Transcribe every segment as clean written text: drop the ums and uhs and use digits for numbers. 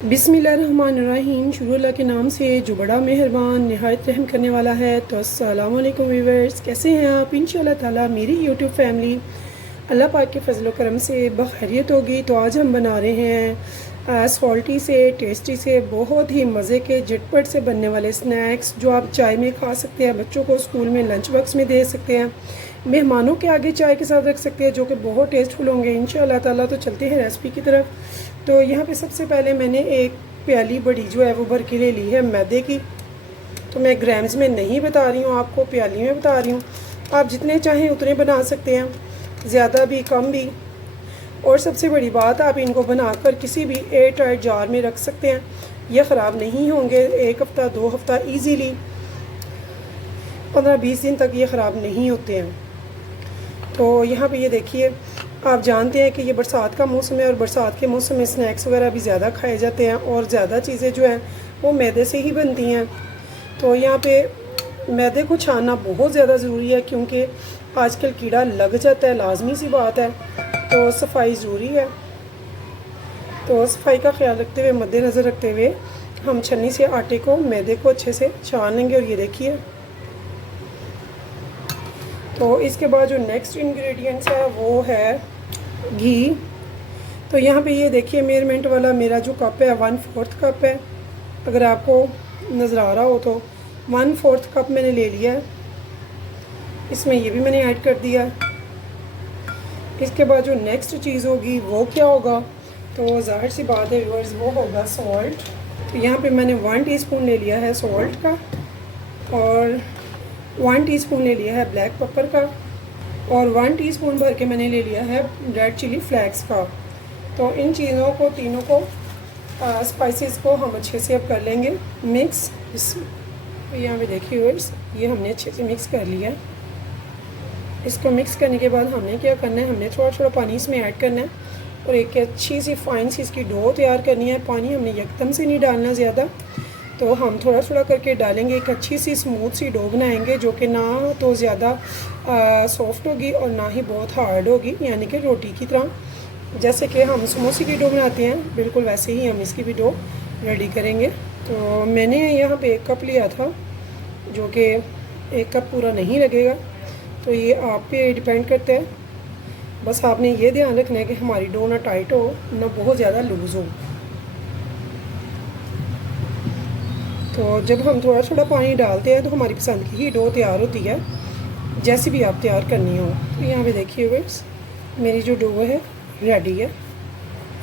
बिस्मिल्लाहिर्रहमानिर्रहीम। शुरू अल्लाह के नाम से जो बड़ा मेहरबान नहायत रहम करने वाला है। तो अस्सलाम वालेकुम व्यूअर्स, कैसे हैं आप? इंशाअल्लाह ताला मेरी यूट्यूब फैमिली अल्लाह पाक के फजल करम से बखैरियत होगी। तो आज हम बना रहे हैं सॉल्टी से टेस्टी से बहुत ही मज़े के झटपट से बनने वाले स्नैक्स, जो आप चाय में खा सकते हैं, बच्चों को स्कूल में लंच बॉक्स में दे सकते हैं, मेहमानों के आगे चाय के साथ रख सकते हैं, जो कि बहुत टेस्टफुल होंगे इंशाअल्लाह ताला। तो चलते हैं रेसिपी की तरफ। तो यहाँ पे सबसे पहले मैंने एक प्याली बड़ी जो है वो भर के ले ली है मैदे की। तो मैं ग्राम्स में नहीं बता रही हूँ, आपको प्याली में बता रही हूँ। आप जितने चाहें उतने बना सकते हैं, ज़्यादा भी कम भी। और सबसे बड़ी बात, आप इनको बनाकर किसी भी एयर टाइट जार में रख सकते हैं, ये ख़राब नहीं होंगे। एक हफ़्ता 2 हफ़्ता ईज़िली 15-20 दिन तक ये ख़राब नहीं होते हैं। तो यहाँ पे ये देखिए, आप जानते हैं कि ये बरसात का मौसम है और बरसात के मौसम में स्नैक्स वगैरह भी ज़्यादा खाए जाते हैं और ज़्यादा चीज़ें जो हैं वो मैदे से ही बनती हैं। तो यहाँ पे मैदे को छानना बहुत ज़्यादा ज़रूरी है, क्योंकि आजकल कीड़ा लग जाता है, लाजमी सी बात है। तो सफाई ज़रूरी है। तो सफाई का ख्याल रखते हुए, मद्देनज़र रखते हुए हम छन्नी से आटे को, मैदे को अच्छे से छान लेंगे। और ये देखिए, तो इसके बाद जो नेक्स्ट इंग्रेडिएंट्स है वो है घी। तो यहाँ पे ये देखिए, मेजरमेंट वाला मेरा जो कप है 1/4 कप है। अगर आपको नज़र आ रहा हो तो 1/4 कप मैंने ले लिया है। इसमें ये भी मैंने ऐड कर दिया है। इसके बाद जो नेक्स्ट चीज़ होगी वो क्या होगा, तो ज़ाहिर सी बात है व्यूअर्स, वो होगा सॉल्ट। तो यहाँ पे मैंने 1 टीस्पून ले लिया है सॉल्ट का, और 1 टीस्पून ले लिया है ब्लैक पेपर का, और 1 टीस्पून भर के मैंने ले लिया है रेड चिली फ्लेक्स का। तो इन चीज़ों को, तीनों को, स्पाइसेस को हम अच्छे से अब कर लेंगे मिक्स। तो यहाँ पे देखिए व्यूअर्स, ये हमने अच्छे से मिक्स कर लिया। इसको मिक्स करने के बाद हमने क्या करना है, हमने थोड़ा थोड़ा पानी इसमें ऐड करना है और एक अच्छी सी फाइन सी इसकी डो तैयार करनी है। पानी हमने एकदम से नहीं डालना ज़्यादा, तो हम थोड़ा थोड़ा करके डालेंगे। एक अच्छी सी स्मूथ सी डो बनाएंगे, जो कि ना तो ज़्यादा सॉफ्ट होगी और ना ही बहुत हार्ड होगी, यानी कि रोटी की तरह। जैसे कि हम समोसे की डो बनाते हैं, बिल्कुल वैसे ही हम इसकी भी डो रेडी करेंगे। तो मैंने यहाँ पे 1 कप लिया था, जो कि 1 कप पूरा नहीं लगेगा, तो ये आप पे डिपेंड करता है। बस आपने ये ध्यान रखना है कि हमारी डो ना टाइट हो, ना बहुत ज़्यादा लूज़ हो। तो जब हम थोड़ा थोड़ा पानी डालते हैं तो हमारी पसंद की ही डो तैयार होती है, जैसी भी आप तैयार करनी हो। तो यहाँ पे देखिए व्यूअर्स, मेरी जो डो है रेडी है।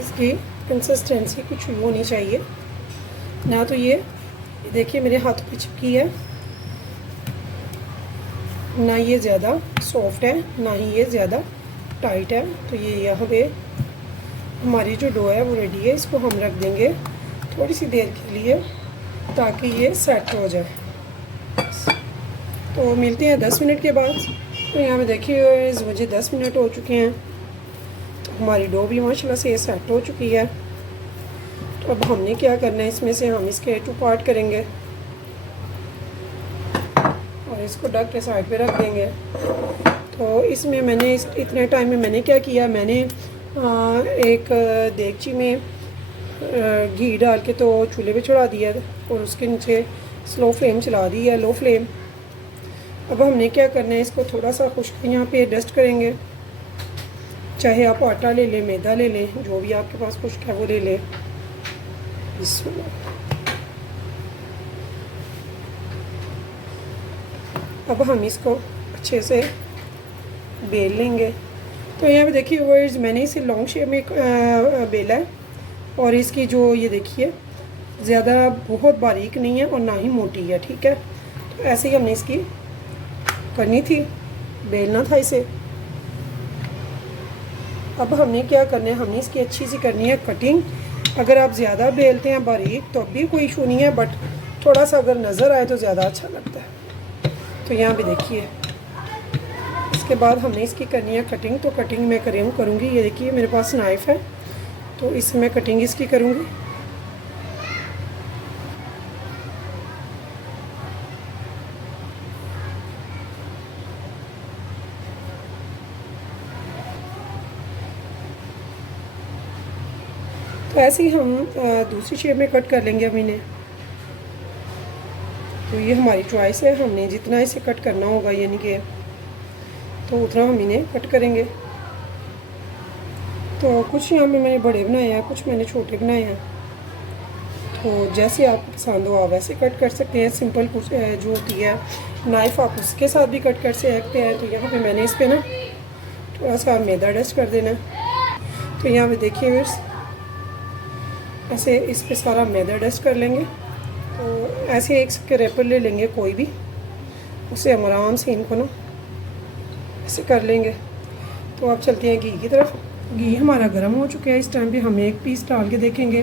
इसकी कंसिस्टेंसी कुछ यूँ होनी चाहिए, ना तो ये देखिए मेरे हाथ पे चिपकी है, ना ये ज़्यादा सॉफ्ट है, ना ही ये ज़्यादा टाइट है। तो ये यहाँ पे हमारी जो डो है वो रेडी है। इसको हम रख देंगे थोड़ी सी देर के लिए, ताकि ये सेट हो जाए। तो मिलते हैं 10 मिनट के बाद। तो यहाँ पे देखिए मुझे 10 मिनट हो चुके हैं, तो हमारी डो भी माशाल्लाह से सेट हो चुकी है। तो अब हमने क्या करना है, इसमें से हम इसके 2 पार्ट करेंगे और इसको ढक के साइड पे रख देंगे। तो इसमें मैंने इतने टाइम में मैंने क्या किया, मैंने एक देगची में घी डाल के तो चूल्हे पे चढ़ा दिया और उसके नीचे स्लो फ्लेम चला दी है, लो फ्लेम। अब हमने क्या करना है, इसको थोड़ा सा खुश्क यहाँ पे डस्ट करेंगे। चाहे आप आटा ले लें, मैदा ले लें, जो भी आपके पास खुश्क है वो ले लें। अब हम इसको अच्छे से बेल लेंगे। तो यहाँ पे देखिए व्यूअर्स, मैंने इसे लॉन्ग शेप में बेला है, और इसकी जो ये देखिए ज़्यादा बहुत बारीक नहीं है और ना ही मोटी है, ठीक है। तो ऐसे ही हमने इसकी करनी थी, बेलना था इसे। अब हमने क्या करना है, हमने इसकी अच्छी सी करनी है कटिंग। अगर आप ज़्यादा बेलते हैं बारीक तो भी कोई इशू नहीं है, बट थोड़ा सा अगर नज़र आए तो ज़्यादा अच्छा लगता है। तो यहाँ पे देखिए, इसके बाद हमने इसकी करनी है कटिंग। तो कटिंग मैं करूँगी। ये देखिए मेरे पास नाइफ़ है, तो इससे मैं कटिंग इसकी करूँगी। तो ऐसे ही हम दूसरी शेप में कट कर लेंगे अब इन्हें। तो ये हमारी चॉइस है, हमने जितना इसे कट करना होगा यानी कि तो उतना हम इन्हें कट करेंगे। तो कुछ यहाँ पे मैंने बड़े बनाए हैं, कुछ मैंने छोटे बनाए हैं। तो जैसे आपको पसंद हो आप वैसे कट कर सकते हैं। सिंपल कुछ जो होती है नाइफ़ आप उसके साथ भी कट कर सकते हैं। तो यहाँ पे मैंने इस पे ना थोड़ा सा मैदा डस्ट कर देना। तो यहाँ पे देखिए व्यूअर्स, ऐसे इस पे सारा मैदा डस्ट कर लेंगे। तो ऐसे एक स्क्रैपर ले लेंगे कोई भी, उसे हम आराम से इनको ना ऐसे कर लेंगे। तो अब चलते हैं घी की तरफ। घी हमारा गर्म हो चुका है। इस टाइम पे हम एक पीस डाल के देखेंगे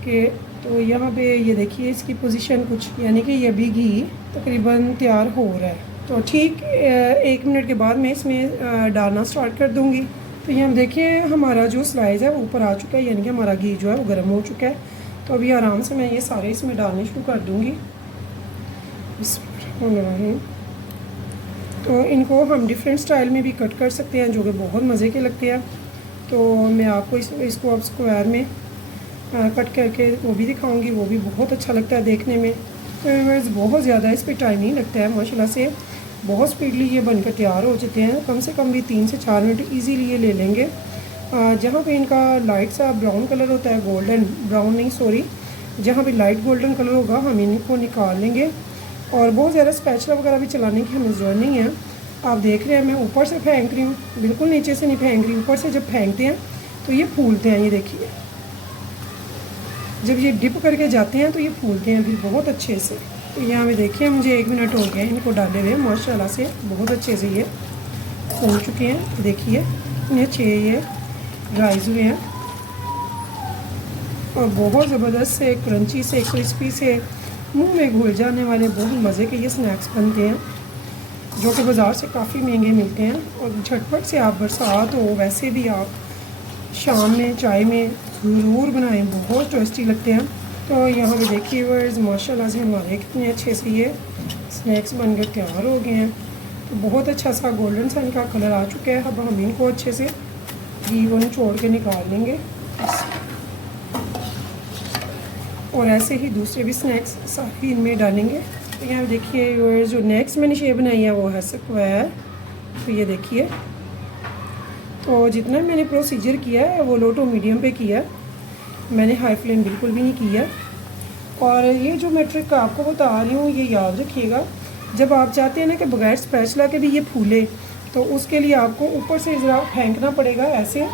कि तो यहाँ पे ये देखिए इसकी पोजीशन कुछ, यानी कि ये भी घी तकरीबन तैयार हो रहा है। तो ठीक 1 मिनट के बाद मैं इसमें डालना स्टार्ट कर दूँगी। तो यहाँ देखिए हमारा जो स्लाइस है वो ऊपर आ चुका है, यानी कि हमारा घी जो है वो गर्म हो चुका है। तो अभी आराम से मैं ये सारे इसमें डालने शुरू कर दूँगी। तो इनको हम डिफरेंट स्टाइल में भी कट कर सकते हैं जो कि बहुत मज़े के लगते हैं। तो मैं आपको इसको अब स्क्वायर में कट करके वो भी दिखाऊंगी, वो भी बहुत अच्छा लगता है देखने में। तो बहुत ज़्यादा इस पर टाइम नहीं लगता है, माशाल्लाह से बहुत स्पीडली ये बनकर तैयार हो जाते हैं। कम से कम भी 3 से 4 मिनट इजीली ये ले लेंगे। जहाँ पे इनका लाइट सा ब्राउन कलर होता है, गोल्डन ब्राउन नहीं सॉरी, जहाँ पे लाइट गोल्डन कलर होगा हम इनको निकाल लेंगे। और बहुत ज़्यादा स्पैचुला वगैरह भी चलाने की हमें ज़रूरत नहीं है। आप देख रहे हैं मैं ऊपर से फेंक रही हूँ, बिल्कुल नीचे से नहीं फेंक रही। ऊपर से जब फेंकते हैं तो ये फूलते हैं, ये देखिए जब ये डिप करके जाते हैं तो ये फूलते हैं फिर बहुत अच्छे से। तो यहाँ पे देखिए मुझे 1 मिनट हो गया इनको डाले हुए, माशाल्लाह से बहुत अच्छे से ये फूल चुके हैं। देखिए इतने अच्छे ये राइस हुए हैं और बहुत ज़बरदस्त से, क्रंची से, क्रिस्पी से, मुंह में घुल जाने वाले बहुत मज़े के ये स्नैक्स बनते हैं जो कि बाज़ार से काफ़ी महंगे मिलते हैं। और झटपट से आप बरसात हो वैसे भी आप शाम में चाय में ज़रूर बनाएं, बहुत टेस्टी लगते हैं। तो यहाँ पे देखिए व्यूअर्स माशाल्लाह से हमारे कितने अच्छे से ये स्नैक्स बनकर तैयार हो गए हैं। तो बहुत अच्छा सा गोल्डन सा इनका कलर आ चुका है। अब हम इनको अच्छे से घी वो निचोड़ के निकाल लेंगे और ऐसे ही दूसरे भी स्नैक्स सारे इनमें डालेंगे। तो यहाँ देखिए व्यूअर्स जो नेक्स्ट मैंने शेप बनाई है वो है स्क्वायर। तो ये देखिए, तो जितना मैंने प्रोसीजर किया है वो लो टू मीडियम पे किया है, मैंने हाई फ्लेम बिल्कुल भी नहीं किया। और ये जो मैं ट्रिक आपको बता रही हूँ ये याद रखिएगा, जब आप चाहते हैं ना कि बगैर स्पैचुला के भी ये फूले तो उसके लिए आपको ऊपर से ज़रा फेंकना पड़ेगा ऐसे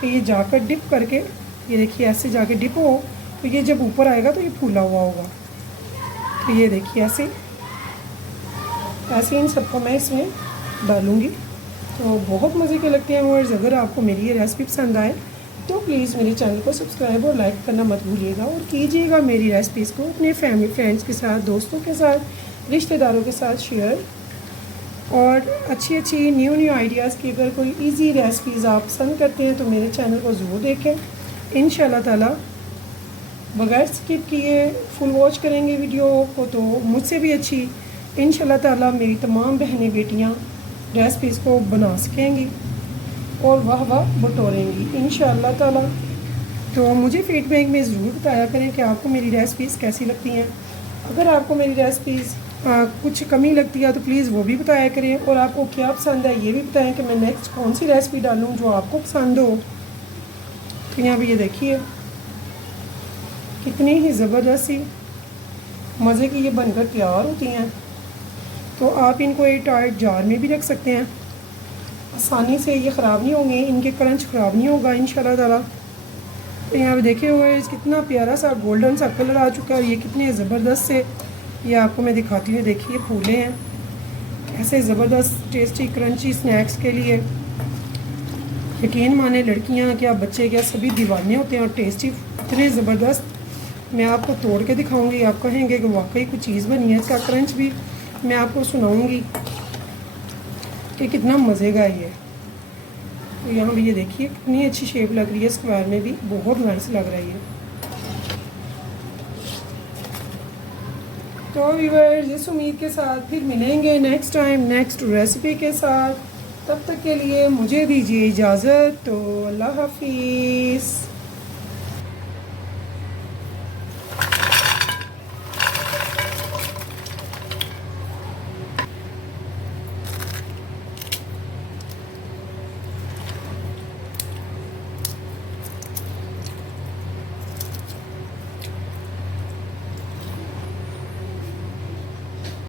कि ये जाकर डिप करके, ये देखिए ऐसे जाके डिप हो तो ये जब ऊपर आएगा तो ये फूला हुआ होगा। तो ये देखिए ऐसे इन सबको मैं इसमें डालूँगी। तो बहुत मज़े के लगते हैं व्यूअर्स। अगर आपको मेरी ये रेसिपी पसंद आए तो प्लीज़ मेरे चैनल को सब्सक्राइब और लाइक करना मत भूलिएगा और कीजिएगा मेरी रेसिपीज़ को अपने फैमिली फ्रेंड्स के साथ, दोस्तों के साथ, रिश्तेदारों के साथ शेयर। और अच्छी न्यू आइडियाज़ की अगर कोई इजी रेसिपीज़ आप पसंद करते हैं तो मेरे चैनल को ज़रूर देखें। इंशाल्लाह ताला बगैर स्किप किए फुल वॉच करेंगे वीडियो को तो मुझसे भी अच्छी इंशाल्लाह ताला मेरी तमाम बहनें बेटियाँ रेसिपीज़ को बना सकेंगी और वाह बटोरेंगी इंशाल्लाह ताला। तो मुझे फीडबैक में ज़रूर बताया करें कि आपको मेरी रेसिपीज़ कैसी लगती हैं। अगर आपको मेरी रेसिपीज़ कुछ कमी लगती है तो प्लीज़ वो भी बताया करें। और आपको क्या पसंद है ये भी बताएं कि मैं नेक्स्ट कौन सी रेसिपी डालूँ जो आपको पसंद हो। तो यहाँ पे ये देखिए कितनी ही ज़बरदस्त सी मज़े की ये बनकर तैयार होती हैं। तो आप इनको एक टाइट जार में भी रख सकते हैं, आसानी से ये ख़राब नहीं होंगे, इनके क्रंच ख़राब नहीं होगा इंशाल्लाह ताला। तो यहाँ पे देखे हुए कितना प्यारा सा गोल्डन सा कलर आ चुका है। ये कितने ज़बरदस्त से ये आपको मैं दिखाती हूँ, देखिए फूले हैं ऐसे ज़बरदस्त टेस्टी क्रंची स्नैक्स के लिए यकीन माने लड़कियाँ क्या बच्चे क्या सभी दीवाने होते हैं। और टेस्टी इतने ज़बरदस्त मैं आपको तोड़ के दिखाऊंगी, आप कहेंगे कि वाकई कुछ चीज़ बनी है। इसका क्रंच भी मैं आपको सुनाऊंगी कि कितना मज़े का ये। तो यहाँ भी ये देखिए कितनी अच्छी शेप लग रही है, स्क्वायर में भी बहुत नाइस लग रही है। तो व्यूअर्स इस उम्मीद के साथ फिर मिलेंगे नेक्स्ट टाइम नेक्स्ट रेसिपी के साथ। तब तक के लिए मुझे दीजिए इजाज़त। तो अल्लाह हाफिज़।